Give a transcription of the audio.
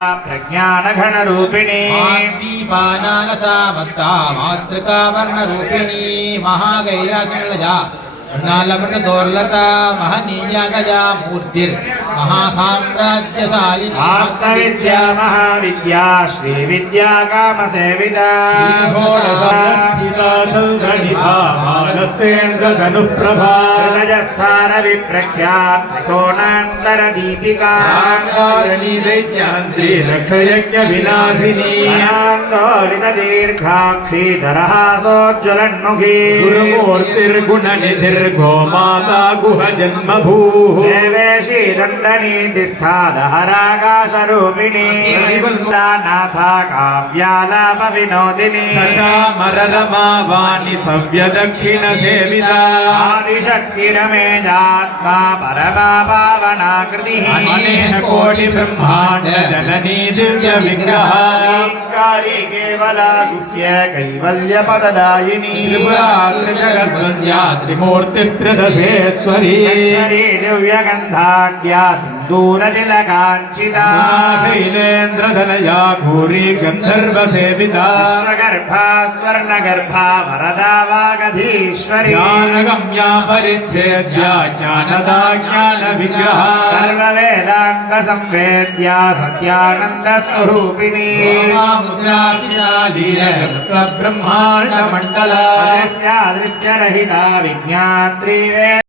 प्रज्ञानघनरूपिणी दीपानानसामत्ता मातृकावर्णरूपिणी महागैलासनिलजा वर्णालमृतदोर्लता महनीया गजा मूर्तिर्महासाम्राज्यशालिनी आत्मविद्या महाविद्या श्रीविद्या कामसेविता गगनुप्रभा हृदयस्थान विप्रख्या त्रिकोणान्तरदीपिका रक्षयज्ञ विनाशिनी दीर्घाक्षी धरहासोज्ज्वलन्मुखी गुरुमूर्तिर्गुणनिधिर्गो माता गुह जन्मभूः देवेशी दण्डनीतिस्थादहराकाशरूपिणी नाथा काव्यालाप विनोदिनी सचामररमा वाणि सव्यदक्षिण सेविता आदिशक्तिरमेजात्मा परमा पावनाकृतिः अनेक कोटि ब्रह्माण्ड जननी दिव्य विग्रह केवला गुह्य कैवल्यपददायिनी त्रिपुरात्रिजगद्वन्द्या त्रिमूर्तिस्त्रिदशेश्वरी दिव्यगन्धाढ्या सिन्दूरतिलकाञ्चिता शैलेन्द्रधनया घोरी गन्धर्वसेविता विश्वगर्भा स्वर्णगर्भा वरदा वागधीश्वरी ज्ञानगम्या परिच्छेद्या ज्ञानदा ज्ञानविग्रह सर्ववेदाङ्गसंवेद्या सत्यानन्दस्वरूपिणी ब्रह्माण्डमण्डला अदृश्यादृश्यरहिता विज्ञात्री